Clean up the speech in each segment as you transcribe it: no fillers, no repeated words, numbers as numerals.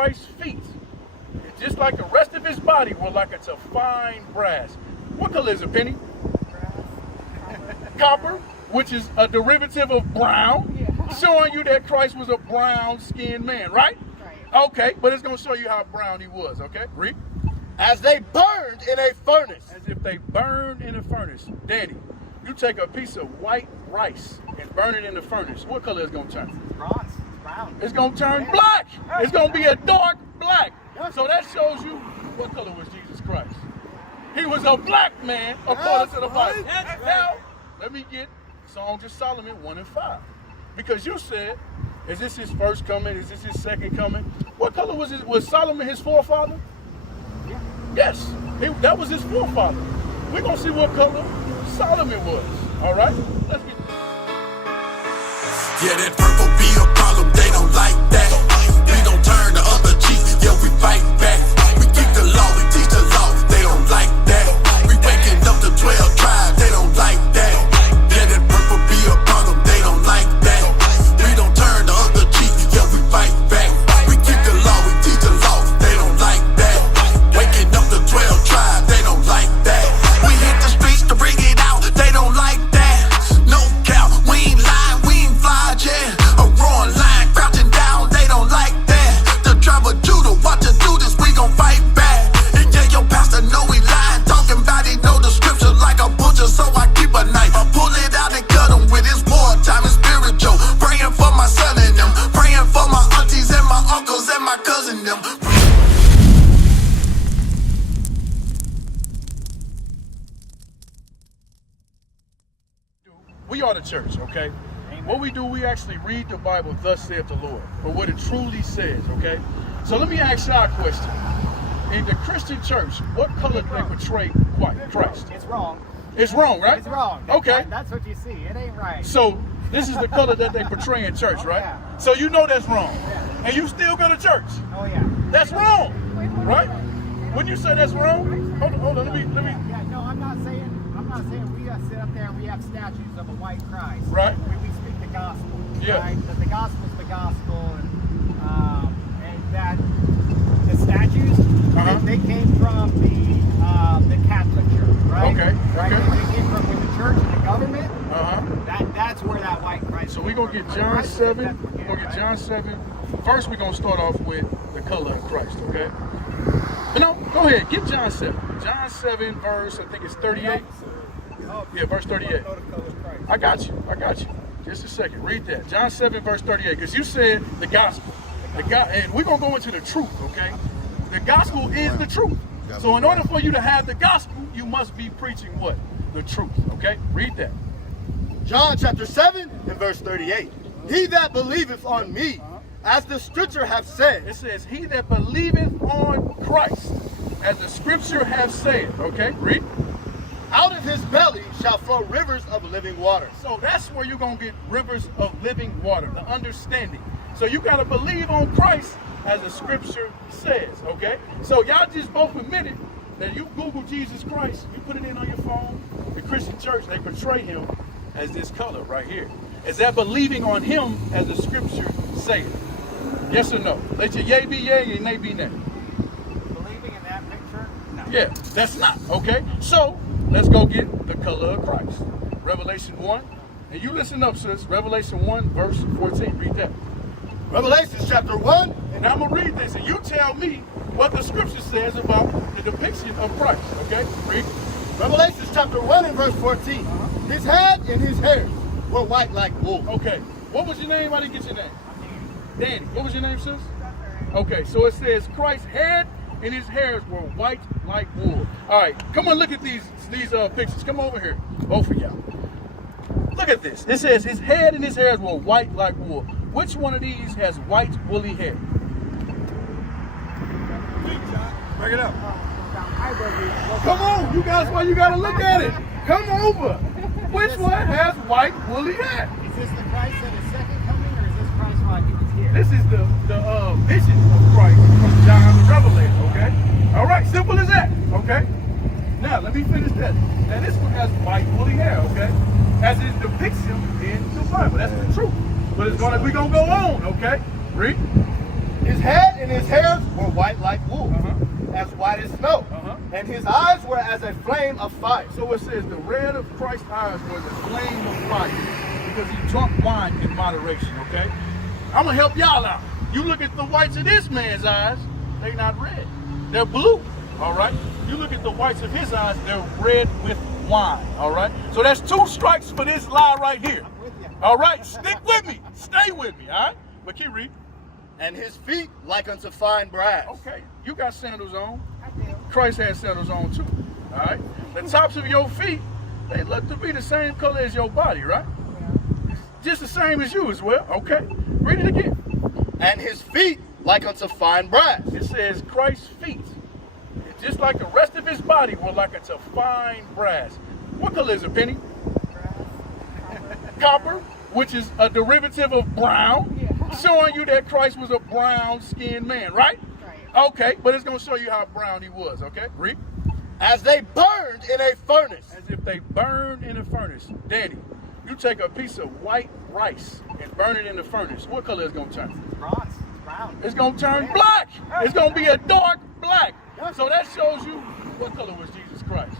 Christ's feet, just like the rest of his body, were like it's a fine brass. What color is it, Penny? Copper, which is a derivative of brown, showing you that Christ was a brown-skinned man, right? Right. Okay, but it's going to show you how brown he was, okay? Read. As they burned in a furnace. As if they burned in a furnace. Danny, you take a piece of white rice and burn it in the furnace. What color is it going to turn? Bronze. Brown. It's going to turn black. It's going to be a dark black. So that shows you what color was Jesus Christ. He was a black man according to the Bible. Now, let me get Songs of Solomon 1 and 5. Because you said, is this his first coming? Is this his second coming? What color was it? Was Solomon his forefather? Yes, that was his forefather. We're going to see what color Solomon was. All right? Let's get. Yeah, that purple be a problem. They don't like that. We don't turn the other cheek. Yeah, we fight back. We keep the law. We teach the law. They don't like that. We waking up the 12 tribes. They don't like that. Yeah, that purple be a problem. They don't like that. We don't turn the other cheek. Yeah, we fight back. We keep the law. We teach the law. They don't like that. Waking up the 12 tribes. They don't like that. We hit the streets to bring it out. They don't like that. No doubt. We ain't lying. We ain't fly, yeah. A roaring lion crouching down. They don't like that. The tribe of Judah, watch us do this. We gon' fight back. And yeah, your pastor know we lying. Talking about he know the scripture like a butcher, so I keep a knife. I pull it out and cut him with his wartime and spiritual. Praying for my son and them. Praying for my aunties and my uncles and my cousin them. We are the church, okay? What we do, we actually read the Bible, thus saith the Lord, for what it truly says, okay? So let me ask y'all a question. In the Christian church, what color do they portray Christ? It's wrong. It's wrong, right? It's wrong. Okay. That's what you see. It ain't right. So this is the color that they portray in church, right? Yeah. So you know that's wrong. Yeah. And you still go to church. Oh yeah. That's wrong, right? When you say that's wrong, hold on, let me. Yeah, no, I'm not saying we sit up there and we have statues of a white Christ. Right. We speak the gospel. Yeah. Right? That the gospel is the gospel, and that the statues they came from the Catholic Church, right? Okay. Right. Okay. They came from with the church and the government. That's where that white Christ. So we're gonna get John 7. We're gonna get John 7. First, we're gonna start off with the color of Christ, okay? No, go ahead, get John 7. John 7, verse, I think it's 38. Yeah, verse 38. I got you. Just a second, read that. John 7, verse 38, because you said the gospel. And we're going to go into the truth, okay? The gospel is the truth. So in order for you to have the gospel, you must be preaching what? The truth, okay? Read that. John chapter 7 and verse 38. He that believeth on me, as the scripture hath said. It says, he that believeth on Christ, as the scripture hath said, okay? Read. Out of his belly shall flow rivers of living water. So that's where you're going to get rivers of living water, the understanding. So you got to believe on Christ as the scripture says, okay? So y'all just both admitted that you Google Jesus Christ, you put it in on your phone, the Christian church, they portray him as this color right here. Is that believing on him as the scripture says? Yes or no? Let your yay be yay and nay be nay. Believing in that picture? No. Yeah, that's not, okay? So let's go get the color of Christ. Revelation 1. And you listen up, sis. Revelation 1, verse 14. Read that. Revelation chapter 1. And I'm going to read this, and you tell me what the scripture says about the depiction of Christ. Okay? Read. Revelation chapter 1 and verse 14. His head and his hairs were white like wool. Okay. What was your name? I didn't get your name. Danny. What was your name, sis? Okay, so it says Christ's head and his hairs were white like wool. All right, come on, look at these pictures. Come over here, both of y'all. Look at this. It says his head and his hairs were white like wool. Which one of these has white woolly hair? Bring it up. Come on, you guys, why you gotta look at it? Come over. Which one has white woolly hair? Is this the Christ at his second coming, or is this Christ while he was here? This is the vision of Christ from John the Revelator, okay? All right, simple as that, okay? Now, let me finish that. Now, this one has white woolly hair, okay? As it depicts him in the Bible. That's the truth. But we're going to go on, okay? Read. His head and And his hairs were white like wool, as white as snow. And his eyes were as a flame of fire. So it says the red of Christ's eyes was a flame of fire because he drunk wine in moderation, okay? I'm going to help y'all out. You look at the whites of this man's eyes, they're not red. They're blue, all right? You look at the whites of his eyes, they're red with wine, all right? So that's 2 strikes for this lie right here. All right? Stick with me. Stay with me, all right? But keep reading. And his feet like unto fine brass. Okay, you got sandals on. Christ had sandals on too, all right? The tops of your feet, they look to be the same color as your body, right? Just the same as you as well, okay? Read it again. And his feet like unto fine brass. It says Christ's feet, just like the rest of his body, were like unto fine brass. What color is it, Penny? Copper, which is a derivative of brown, showing you that Christ was a brown-skinned man, right? Okay, but it's going to show you how brown he was, okay? Read. As they burned in a furnace. As if they burned in a furnace. Danny, you take a piece of white rice and burn it in the furnace. What color is it going to turn? Bronze. Brown. It's going to turn black. It's going to be a dark black. So that shows you what color was Jesus Christ.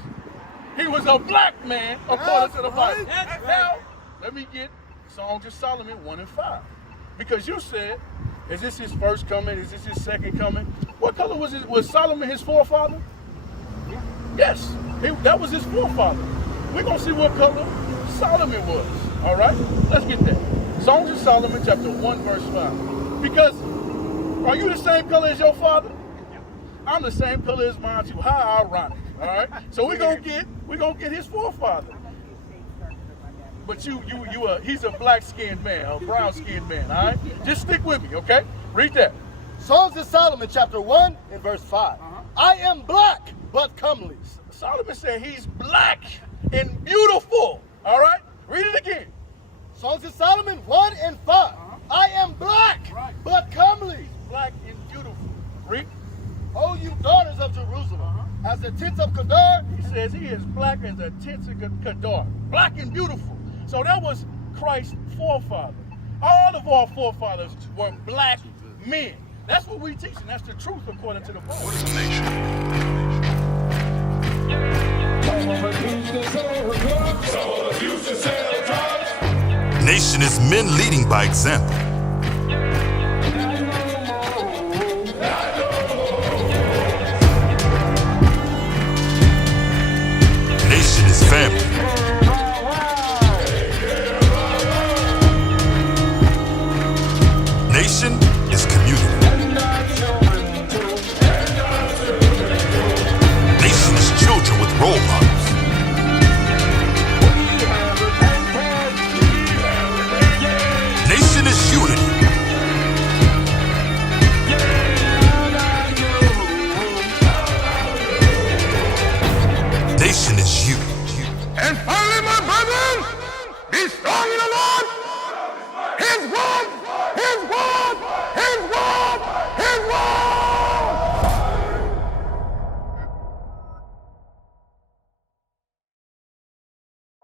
He was a black man according to the Bible. Now, let me get Songs of Solomon 1 and 5. Because you said, is this his first coming? Is this his second coming? What color was it? Was Solomon his forefather? Yes, that was his forefather. We're going to see what color Solomon was. All right, let's get that. Songs of Solomon chapter 1 verse 5. Because are you the same color as your father? I'm the same color as mine too. How ironic. All right, so we're gonna get his forefather. But he's a black-skinned man, a brown-skinned man, all right? Just stick with me, okay? Read that. Songs of Solomon, chapter 1 and verse 5. I am black, but comely. Solomon said he's black and beautiful, all right? Read it again. Songs of Solomon 1 and 5. I am black, but comely. Black and beautiful. Read. O you daughters of Jerusalem, as the tents of Kedar. He says he is black as the tents of Kedar. Black and beautiful. So that was Christ's forefather. All of our forefathers were black men. That's what we teach, and that's the truth according to the Bible. What is a nation? Nation is men leading by example. Nation is family. Nation is community. Nation is children with role models. Nation is unity. Nation is you. And finally, my brethren, be strong in the Lord. His word, his word.